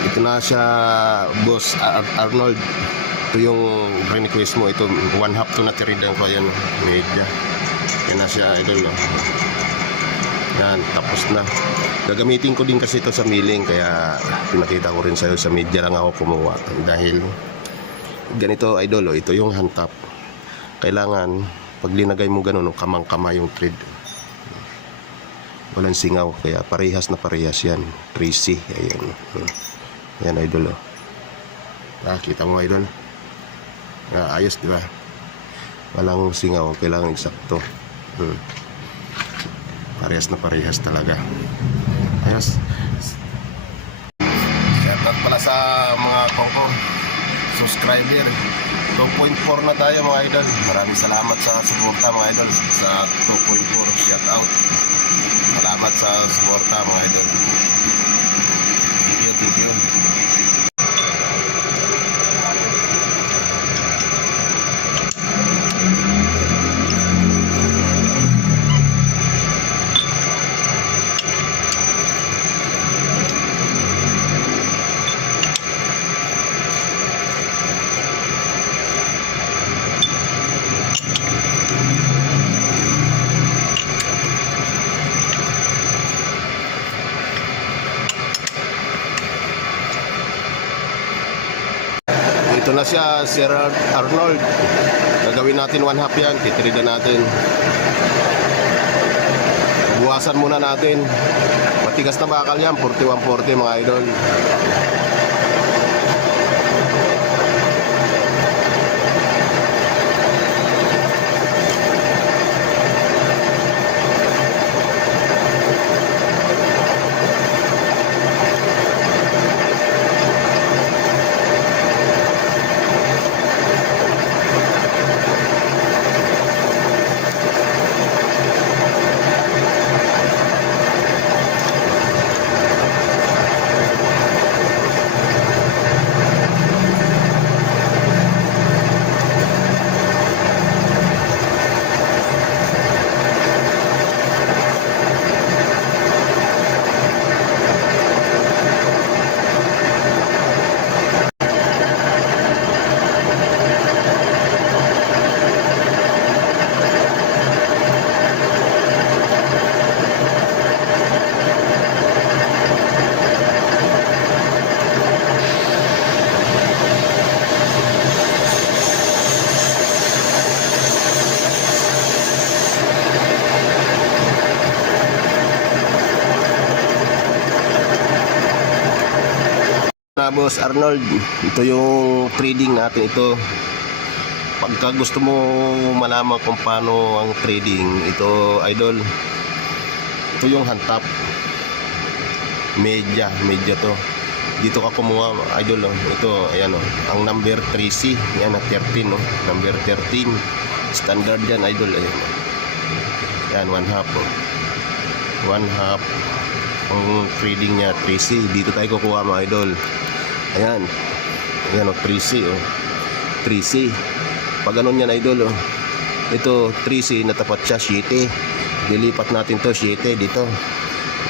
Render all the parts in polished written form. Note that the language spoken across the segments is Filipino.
Ito na siya, Boss Arnold. Ito yung request mo. Ito, 1/2 to na tiridan ko. Ayan, media. Yan na siya, idol, no? Yan, tapos na. Gagamitin ko din kasi ito sa milling. Kaya pinakita ko rin sa'yo, sa media lang ako kumuha. Dahil ganito, idol, ito yung hand tap. Kailangan, pag linagay mo ganun, kamang-kama yung thread. Walang singaw. Kaya parehas na parehas yan. 3C. Ayan. Yan, idol, oh. Kita mo, idol. Ayos, di ba? Walang singaw. Kailangan eksakto. Parehas na parehas talaga. Ayos. Shoutout pala sa mga kongko subscriber. 2.4 na tayo, mga idol. Maraming salamat sa suporta, mga idol. Sa 2.4, shoutout. Salamat sa suporta, mga idol. Thank you. Ito na siya, Sir Arnold. Gagawin natin 1/2 yan. Titirida natin. Buwasan muna natin. Matigas na bakal yan. 4140, mga idol. Boss Arnold, ito yung trading natin. Ito, pagka gusto mo malaman kung paano ang trading, ito, idol, ito yung hand tap. Media to. Dito ka kumuha, idol, oh. Ito, ayan, oh. Ang number 3C, yan, 13, oh. Number 13, standard yan, idol, ayan. Yan, 1/2, oh. 1/2 ang trading niya, 3C. Dito tayo kukuha, mga idol. Ayan, o, 3C, oh. 3C. Pag ganun yan, idol, oh. Ito, 3C, natapat siya, 7. Dilipat natin to, 7 dito.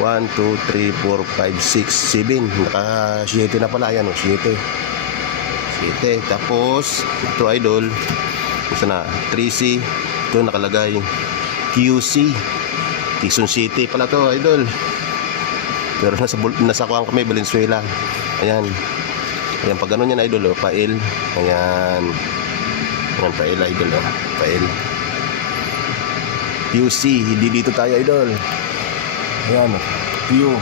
1, 2, 3, 4, 5, 6, 7. Naka 7 na pala, ayan, oh, 7. Tapos, ito, idol, isa na, 3C. Ito, nakalagay QC. Quezon City pala to, idol. Pero nasa kuwang kami, Valenzuela. Ayan, pag ganun yan, idol, oh, pail. Ayan, pail, idol, oh, pail. QC, hindi dito tayo, idol. Ayan, Q.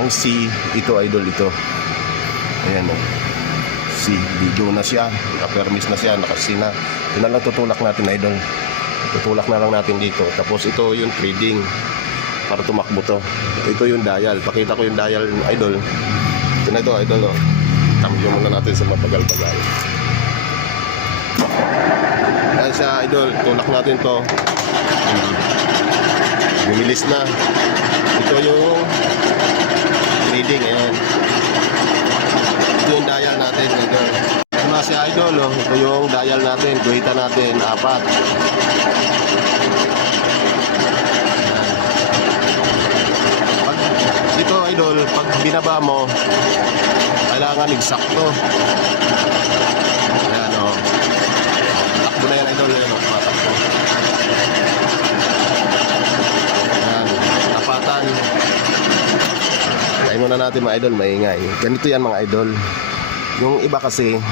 Ang C, ito, idol, ito. Ayan, oh, C, dito na siya. Naka-permis na siya, naka-C na. Ito na lang tutulak natin, idol. Tutulak na lang natin dito. Tapos ito yung trading para tumakbo to. Ito yung dial. Pakita ko yung dial, idol. Ito na ito, idol, oh. Cambio muna natin sa mapagal-pagal. Ayan siya, idol. Tulak natin to. Bumilis na. Ito yung trading. Ayan. Ito yung dial natin, idol. Ito na siya, idol, oh. Ito yung dial natin. Guhita natin, 4. Dito, idol, pag binaba mo, kailangan eksakto. Ayan o. Takbo na yan idol. Ayan o, tumatakbo. Ayan, tapatan. Tayo muna natin mga idol, maingay. Ganito yan mga idol. Yung iba kasi,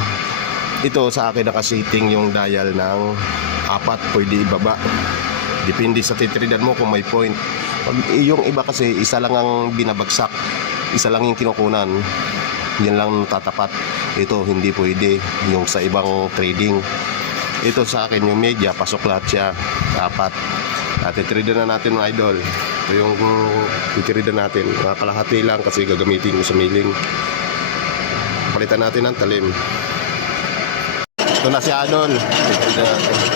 ito sa akin nakasiting yung dial ng 4, pwede ibaba. Depende sa titridan mo kung may point. Yung iba kasi isa lang ang binabagsak, isa lang yung kinukunan, yan lang tatapat. Ito hindi pwede yung sa ibang trading. Ito sa akin yung media, pasok lahat siya, 4. At titridan na natin mga idol. Ito yung titridan natin, kalahati lang kasi gagamitin mo sa milling. Palitan natin ng talim. Ito na si idol. Titridan natin.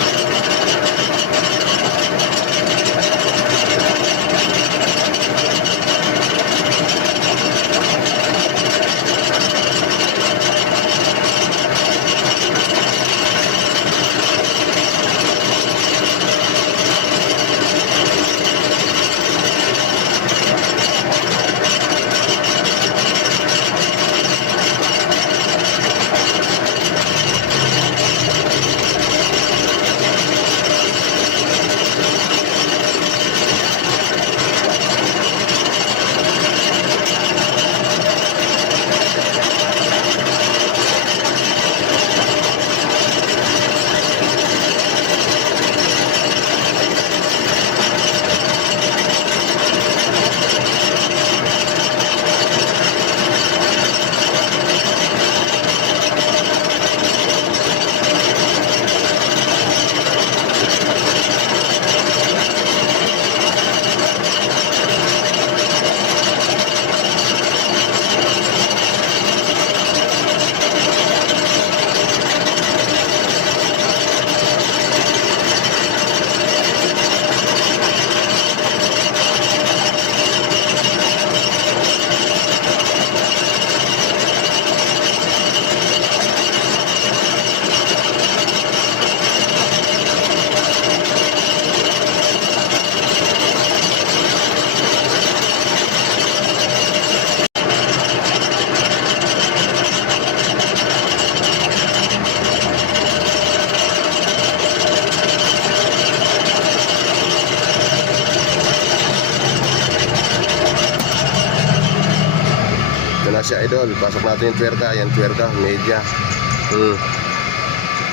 Si idol, pasok natin yung twerka. Yan twerka, media.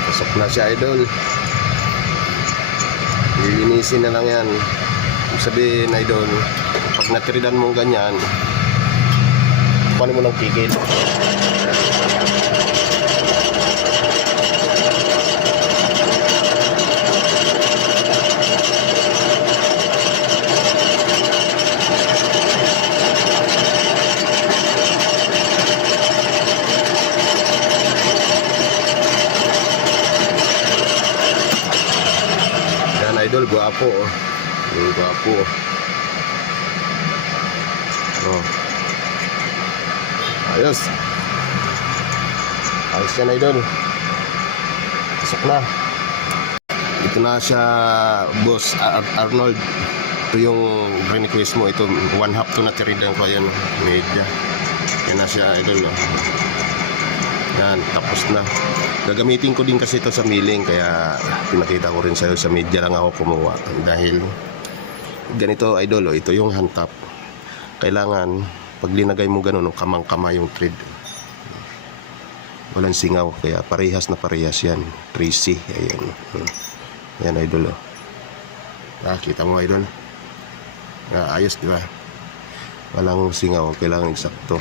Pasok na si idol. Lilinisin na lang yan. Sabihin idol, pag natridan mo ganyan, kunin mo ng tigil. Idol, guwapo oh. Guwapo oh. Ayos. Ayos yan idol. Pasok na. Ito na siya, boss Arnold. Ito yung request mo. Ito 1/2 to na tiridan ko. Ayan, media. Yan na siya idol oh. Yan, tapos na. Gagamitin ko din kasi ito sa milling, kaya pinakita ko rin sa'yo, sa media lang ako kumuha. Dahil ganito idol, ito yung hand tap. Kailangan, pag linagay mo ganun, kamang-kama yung thread. Walang singaw, kaya parehas na parehas yan. 3C, ayan. Ayan idol. Kita mo idol? Ayos, di ba? Walang singaw, kailangan eksakto.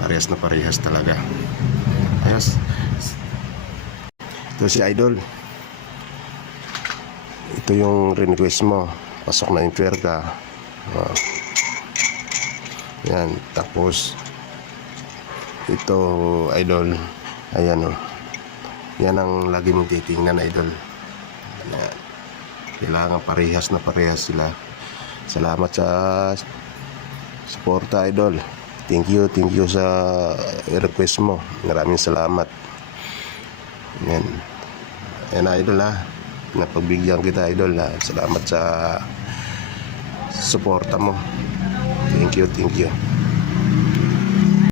Parehas na parehas talaga. Ayos. Ito si idol. Ito yung request mo. Pasok na yung twerka. Yan. Tapos ito idol. Ayan o. Yan ang lagi mong titingnan idol. Ayan. Kailangan parehas na parehas sila. Salamat sa suporta idol. Thank you sa request mo. Maraming salamat. Yan. Yan idol ha. Napagbigyan kita idol ha. Salamat sa suporta mo. Thank you, thank you.